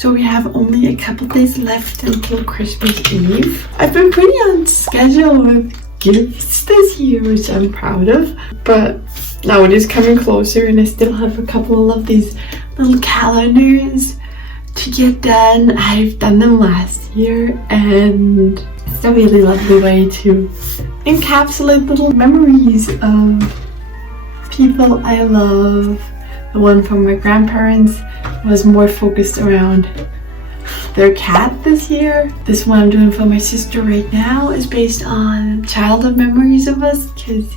So we have only a couple days left until Christmas Eve. I've been pretty on schedule with gifts this year, which I'm proud of. But now it is coming closer and I still have a couple of these little calendars to get done. I've done them last year and it's a really lovely way to encapsulate little memories of people I love. The one from my grandparents was more focused around their cat this year. This one I'm doing for my sister right now is based on childhood memories of us, because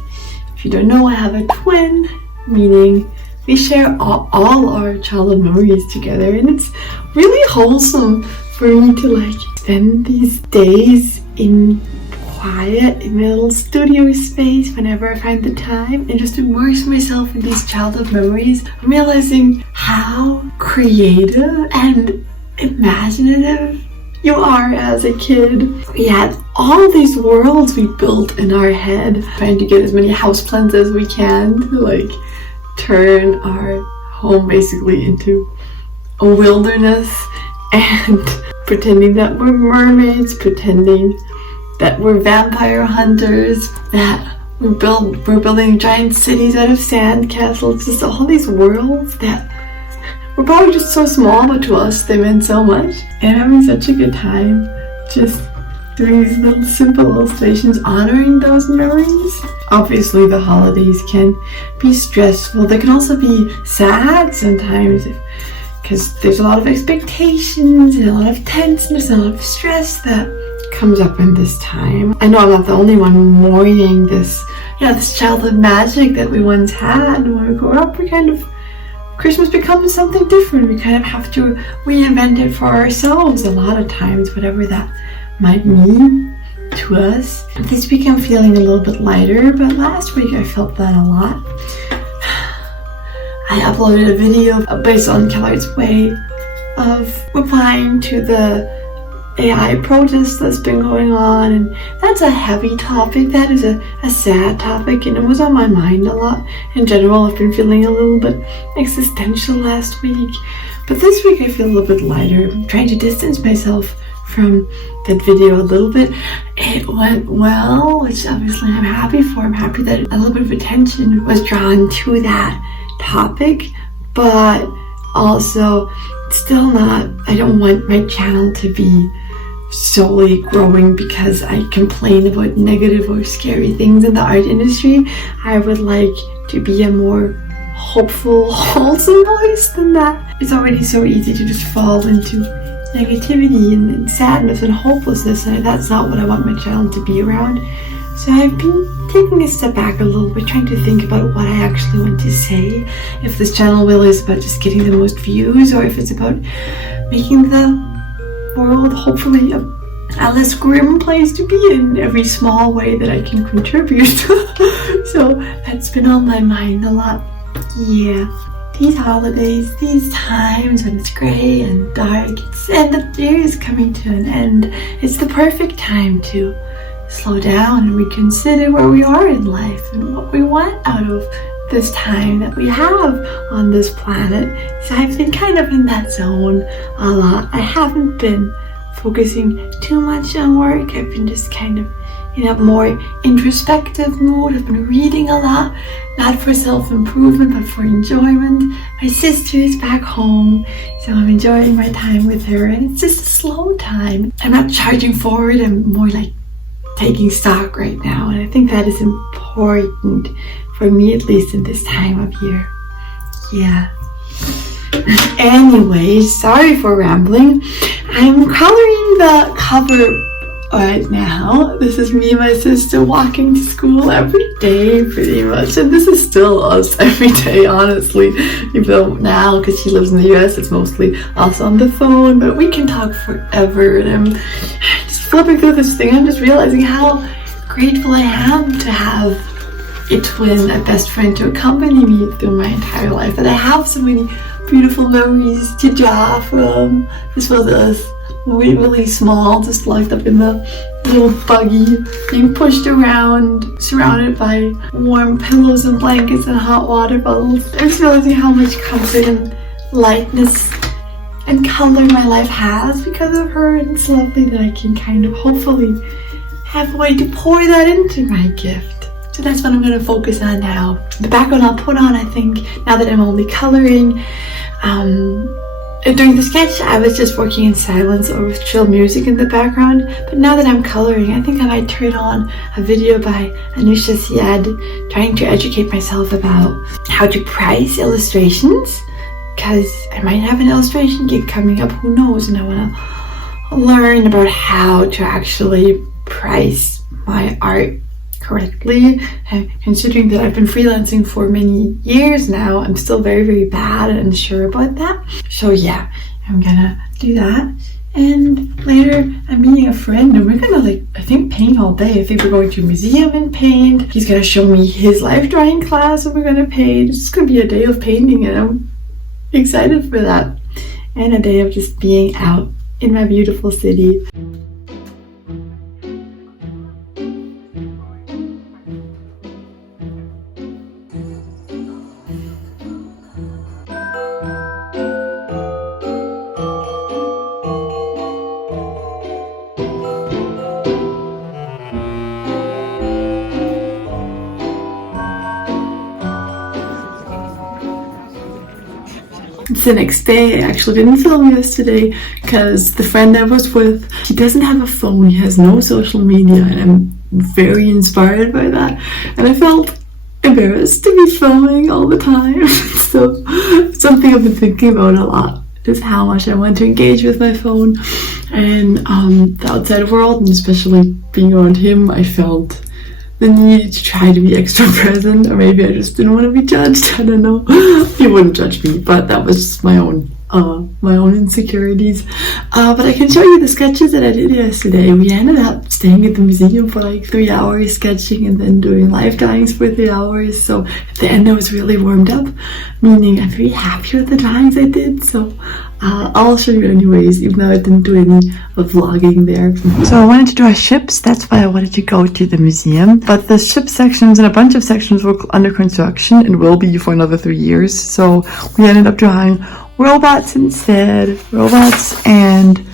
if you don't know, I have a twin, meaning we share all our childhood memories together, and it's really wholesome for me to like spend these days in quiet in my little studio space whenever I find the time and just immerse myself in these childhood memories. I'm realizing how creative and imaginative you are as a kid. We had all these worlds we built in our head, trying to get as many houseplants as we can to like turn our home basically into a wilderness, and pretending that we're mermaids, pretending that we're vampire hunters, that we're building giant cities out of sand castles, just all these worlds that were probably just so small, but to us they meant so much. And having such a good time just doing these little simple illustrations honoring those memories. Obviously the holidays can be stressful. They can also be sad sometimes because there's a lot of expectations and a lot of tenseness and a lot of stress that comes up in this time. I know I'm not the only one mourning this, this childhood magic that we once had. When we grow up, Christmas becomes something different. We kind of have to reinvent it for ourselves a lot of times, whatever that might mean to us. This week I'm feeling a little bit lighter, but last week I felt that a lot. I uploaded a video based on Kellard's way of replying to the AI protest that's been going on, and that's a heavy topic. That is a sad topic, and it was on my mind a lot. In general, I've been feeling a little bit existential last week, but this week I feel a little bit lighter. I'm trying to distance myself from that video a little bit. It went well, which obviously I'm happy for. I'm happy that a little bit of attention was drawn to that topic, but also still not, I don't want my channel to be solely growing because I complain about negative or scary things in the art industry. I would like to be a more hopeful, wholesome voice than that. It's already so easy to just fall into negativity and sadness and hopelessness, and that's not what I want my channel to be around. So I've been taking a step back a little bit, trying to think about what I actually want to say. If this channel really is about just getting the most views, or if it's about making the world hopefully a less grim place to be in every small way that I can contribute. So that's been on my mind a lot. Yeah, these holidays, these times when it's grey and dark, and the year is coming to an end, it's the perfect time to slow down and reconsider where we are in life and what we want out of this time that we have on this planet. So I've been kind of in that zone a lot. I haven't been focusing too much on work. I've been just kind of in a more introspective mood. I've been reading a lot, not for self-improvement but for enjoyment. My sister is back home, so I'm enjoying my time with her, and it's just a slow time. I'm not charging forward, I'm more like taking stock right now, and I think that is important for me, at least in this time of year. Yeah. Anyway, sorry for rambling. I'm coloring the cover right now. This is me and my sister walking to school every day pretty much, and this is still us every day, honestly. Even though now, because she lives in the US, it's mostly us on the phone, but we can talk forever. And I'm just flipping through this thing, I'm just realizing how grateful I am to have a twin, a best friend to accompany me through my entire life, that I have so many beautiful memories to draw from. This was us, really small, just locked up in the little buggy, being pushed around, surrounded by warm pillows and blankets and hot water bottles. I'm just realizing how much comfort and lightness and color my life has because of her, and it's lovely that I can kind of hopefully have a way to pour that into my gift. So that's what I'm going to focus on now. The background I'll put on, I think, now that I'm only coloring. During the sketch, I was just working in silence or with chill music in the background. But now that I'm coloring, I think I might turn on a video by Anusha Syed, trying to educate myself about how to price illustrations. Because I might have an illustration gig coming up, who knows, and I want to learn about how to actually price my art correctly. And considering that I've been freelancing for many years now, I'm still very, very bad and unsure about that. So yeah, I'm gonna do that. And later I'm meeting a friend and we're gonna I think paint all day. I think we're going to a museum and paint. He's gonna show me his life drawing class and we're gonna paint. It's gonna be a day of painting and I'm excited for that. And a day of just being out in my beautiful city. It's the next day. I actually didn't film yesterday because the friend I was with, he doesn't have a phone, he has no social media, and I'm very inspired by that. And I felt embarrassed to be filming all the time. So something I've been thinking about a lot is how much I want to engage with my phone and the outside world, and especially being around him, I felt the need to try to be extra present, or maybe I just didn't want to be judged. I don't know. He wouldn't judge me, but that was just my own insecurities. But I can show you the sketches that I did yesterday. We ended up staying at the museum for 3 hours sketching and then doing live drawings for 3 hours. So at the end I was really warmed up, meaning I'm very happy with the drawings I did. So I'll show you anyways, even though I didn't do any vlogging there. So I wanted to draw ships, that's why I wanted to go to the museum. But the ship sections and a bunch of sections were under construction and will be for another 3 years. So we ended up drawing robots instead. Robots and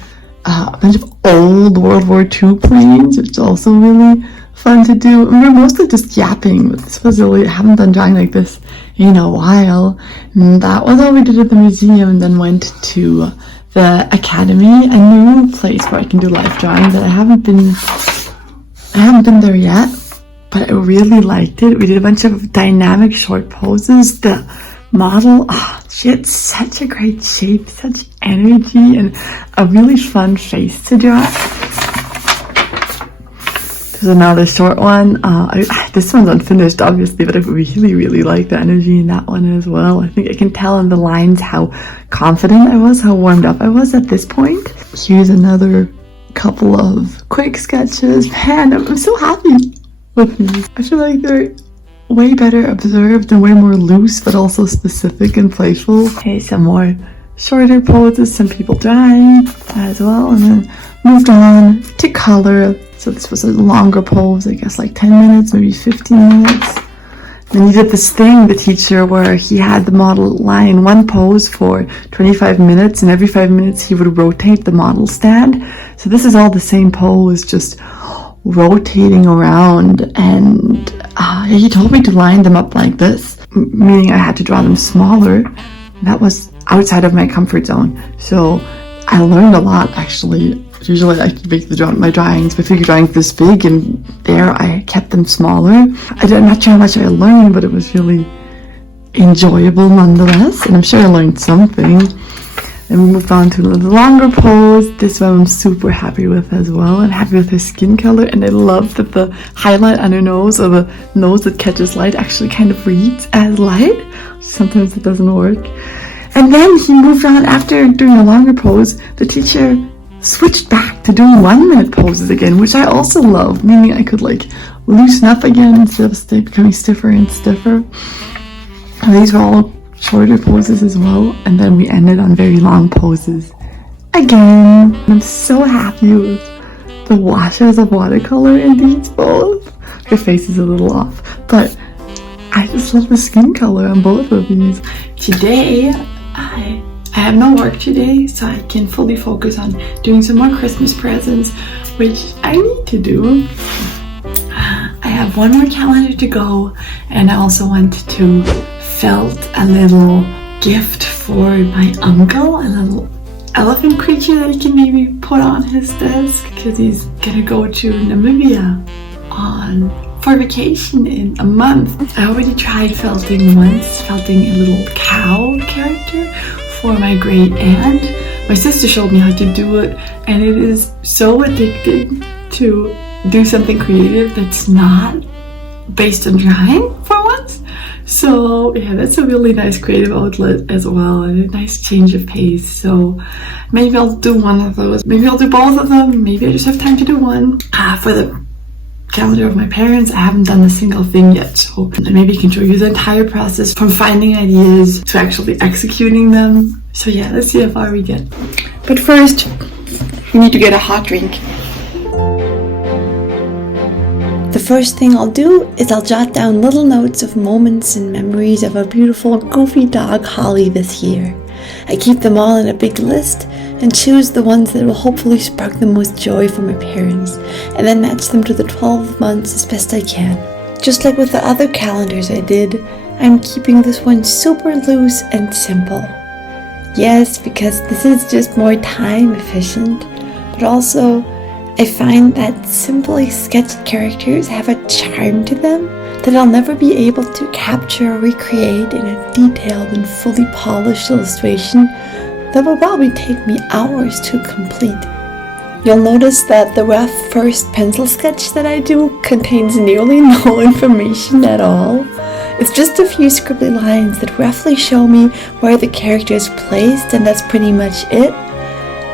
a bunch of old World War II planes, which is also really fun to do. And we're mostly just yapping, but this was really, I haven't done drawing like this in a while. And that was all we did at the museum, and then went to the academy, a new place where I can do live drawing that I haven't been there yet, but I really liked it. We did a bunch of dynamic short poses. The model, she had such a great shape, such energy, and a really fun face to draw. There's another short one. This one's unfinished, obviously, but I really, really like the energy in that one as well. I think I can tell in the lines how confident I was, how warmed up I was at this point. Here's another couple of quick sketches. Man, I'm so happy with these. I feel like they're way better observed and way more loose, but also specific and playful. Okay, some more shorter poses, some people drawing as well, and then moved on to color. So this was a longer pose, I guess 10 minutes, maybe 15 minutes. Then he did this thing, the teacher, where he had the model lie in one pose for 25 minutes, and every 5 minutes he would rotate the model stand. So this is all the same pose, just rotating around, and he told me to line them up like this, meaning I had to draw them smaller. That was outside of my comfort zone. So I learned a lot, actually. Usually I make my drawings, my figure drawings this big, and there I kept them smaller. I'm not sure how much I learned, but it was really enjoyable nonetheless, and I'm sure I learned something. Then we moved on to a little longer pose. This one I'm super happy with as well. I'm happy with her skin color, and I love that the highlight on her nose, or the nose that catches light, actually kind of reads as light. Sometimes it doesn't work. And then he moved on after doing a longer pose. The teacher switched back to doing 1 minute poses again, which I also love, meaning I could loosen up again instead of becoming stiffer and stiffer. And these were all shorter poses as well, and then we ended on very long poses again. I'm so happy with the washes of watercolor in these both. Her face is a little off, but I just love the skin color on both of these. Today I I have no work today, so I can fully focus on doing some more Christmas presents, which I need to do. I have one more calendar to go, and I also want to felt a little gift for my uncle, a little elephant creature that he can maybe put on his desk, because he's gonna go to Namibia for vacation in a month. I already tried felting once, felting a little cow character for my great aunt. My sister showed me how to do it, and it is so addicting to do something creative that's not based on drawing for once. So yeah, that's a really nice creative outlet as well, and a nice change of pace. So maybe I'll do one of those. Maybe I'll do both of them. Maybe I just have time to do one. For the calendar of my parents, I haven't done a single thing yet. So maybe I can show you the entire process from finding ideas to actually executing them. So yeah, let's see how far we get. But first, we need to get a hot drink. The first thing I'll do is I'll jot down little notes of moments and memories of our beautiful goofy dog Holly this year. I keep them all in a big list and choose the ones that will hopefully spark the most joy for my parents, and then match them to the 12 months as best I can. Just like with the other calendars I did, I'm keeping this one super loose and simple. Yes, because this is just more time efficient, but also I find that simply sketched characters have a charm to them that I'll never be able to capture or recreate in a detailed and fully polished illustration that will probably take me hours to complete. You'll notice that the rough first pencil sketch that I do contains nearly no information at all. It's just a few scribbly lines that roughly show me where the character is placed, and that's pretty much it.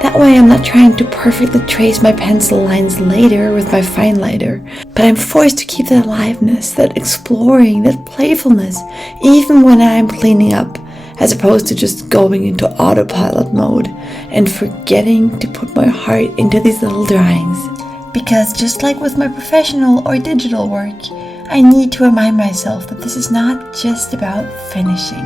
That way I'm not trying to perfectly trace my pencil lines later with my fine liner, but I'm forced to keep that aliveness, that exploring, that playfulness, even when I'm cleaning up, as opposed to just going into autopilot mode and forgetting to put my heart into these little drawings. Because just like with my professional or digital work, I need to remind myself that this is not just about finishing.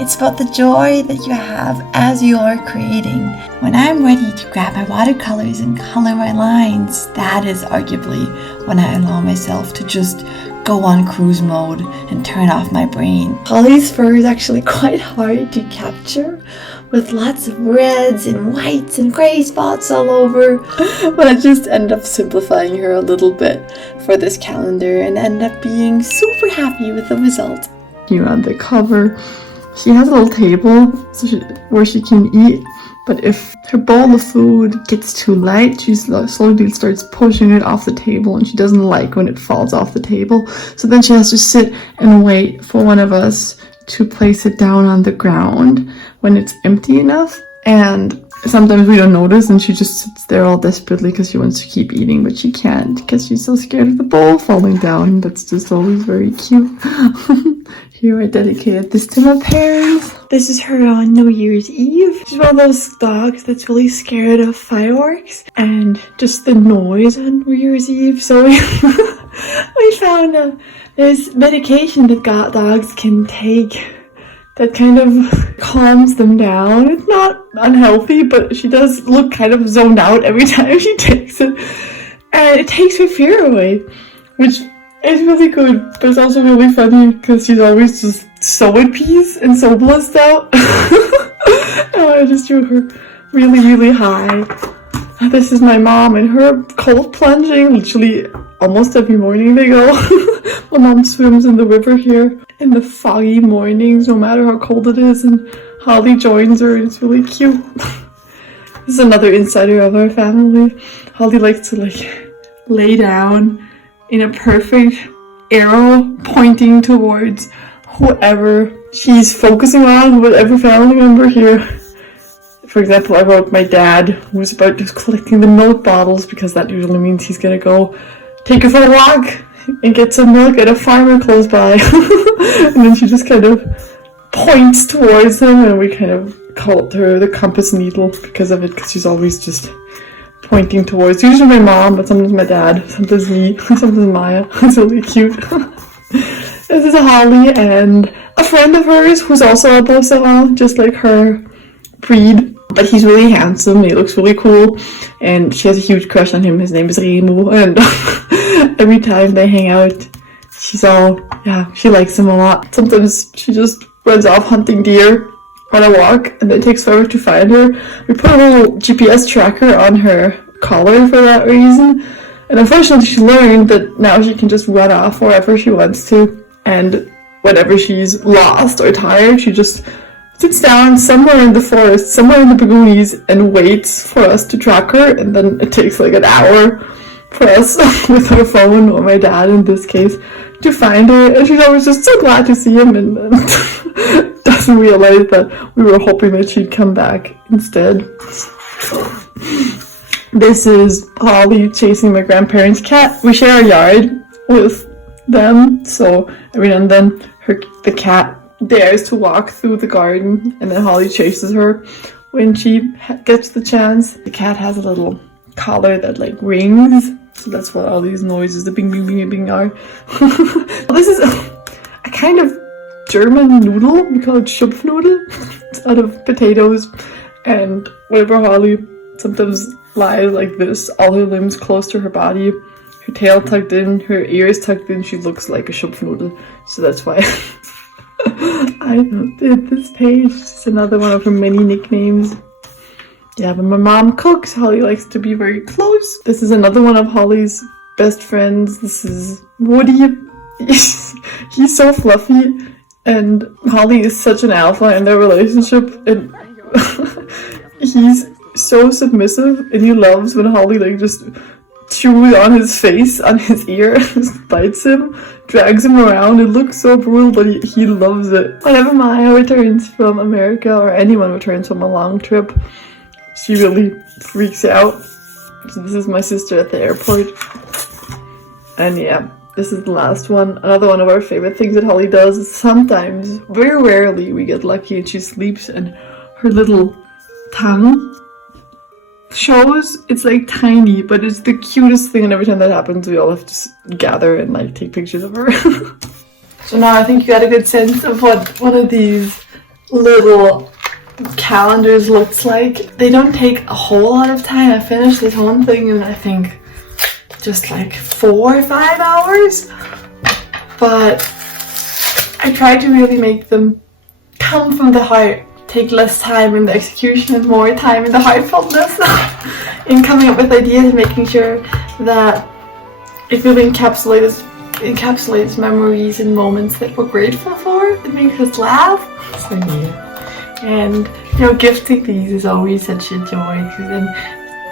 It's about the joy that you have as you are creating. When I'm ready to grab my watercolors and color my lines, that is arguably when I allow myself to just go on cruise mode and turn off my brain. Holly's fur is actually quite hard to capture, with lots of reds and whites and gray spots all over, but I just end up simplifying her a little bit for this calendar and end up being super happy with the result. Here on the cover, she has a little table where she can eat, but if her bowl of food gets too light, she slowly starts pushing it off the table, and she doesn't like when it falls off the table. So then she has to sit and wait for one of us to place it down on the ground when it's empty enough. And sometimes we don't notice, and she just sits there all desperately because she wants to keep eating, but she can't because she's so scared of the bowl falling down. That's just always very cute. Here I dedicated this to my parents. This is her on New Year's Eve. She's one of those dogs that's really scared of fireworks and just the noise on New Year's Eve. So we found there's medication that dogs can take that kind of calms them down. It's not unhealthy, but she does look kind of zoned out every time she takes it. And it takes her fear away, which is really good, but it's also really funny because she's always just so at peace and so blissed out. I just drew her really, really high. This is my mom and her cold plunging. Literally almost every morning they go. My mom swims in the river here in the foggy mornings, no matter how cold it is, and Holly joins her, and it's really cute. This is another insider of our family. Holly likes to lay down in a perfect arrow pointing towards whoever she's focusing on, whatever family member here. For example, I wrote my dad, who's about just collecting the milk bottles, because that usually means he's gonna go take her for a walk and get some milk at a farmer close by. And then she just kind of points towards him, and we kind of called her the compass needle because of it, because she's always just pointing towards, usually my mom, but sometimes my dad, sometimes me, sometimes Maya. It's really cute. This is Holly and a friend of hers who's also a Bosera, just like her, breed, but he's really handsome, he looks really cool, and she has a huge crush on him. His name is Remo, and every time they hang out, she's all, yeah, she likes him a lot. Sometimes she just runs off hunting deer on a walk, and it takes forever to find her. We put a little GPS tracker on her collar for that reason, and unfortunately she learned that now she can just run off wherever she wants to, and whenever she's lost or tired, she just sits down somewhere in the forest, somewhere in the Boonies, and waits for us to track her, and then it takes like an hour for us with her phone, or my dad in this case, to find her, and she's always just so glad to see him, and doesn't realize that we were hoping that she'd come back instead. This is Holly chasing my grandparents' cat. We share a yard with them, so every now and then the cat dares to walk through the garden, and then Holly chases her when she gets the chance. The cat has a little collar that like rings, so that's what all these noises, the bing bing bing bing are. This is a kind of German noodle. We call it Schupfnudel. It's out of potatoes, and whenever Holly sometimes lies like this, all her limbs close to her body, her tail tucked in, her ears tucked in, she looks like a Schupfnudel. So that's why I did this page. It's another one of her many nicknames. Yeah, when my mom cooks, Holly likes to be very close. This is another one of Holly's best friends. This is Woody. He's so fluffy, and Holly is such an alpha in their relationship, and he's so submissive, and he loves when Holly like just chews on his face, on his ear, just bites him, drags him around. It looks so brutal, but he loves it. Whenever Maya returns from America, or anyone returns from a long trip, she really freaks out. So this is my sister at the airport. And yeah, this is the last one. Another one of our favorite things that Holly does is sometimes, very rarely, we get lucky and she sleeps and her little tongue shows. It's like tiny, but it's the cutest thing, and every time that happens we all have to gather and like take pictures of her. So now I think you got a good sense of what one of these little calendars looks like. They don't take a whole lot of time. I finished this whole thing in I think just like 4 or 5 hours, but I tried to really make them come from the heart, take less time in the execution and more time in the heartfeltness in coming up with ideas and making sure that it really encapsulates memories and moments that we're grateful for. It makes us laugh. So yeah. And you know, gifting these is always such a joy, because then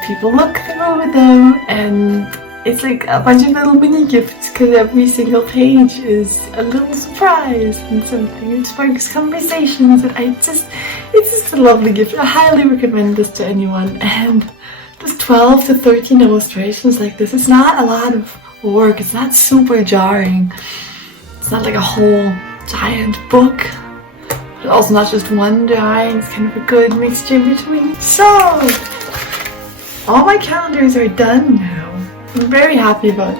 people look through them and it's like a bunch of little mini gifts, because every single page is a little surprise and something. It sparks conversations, and it's just a lovely gift. I highly recommend this to anyone. And just 12 to 13 illustrations like this, it's not a lot of work. It's not super jarring. It's not like a whole giant book. But also not just one drawing. It's kind of a good mixture between. So, all my calendars are done now. I'm very happy about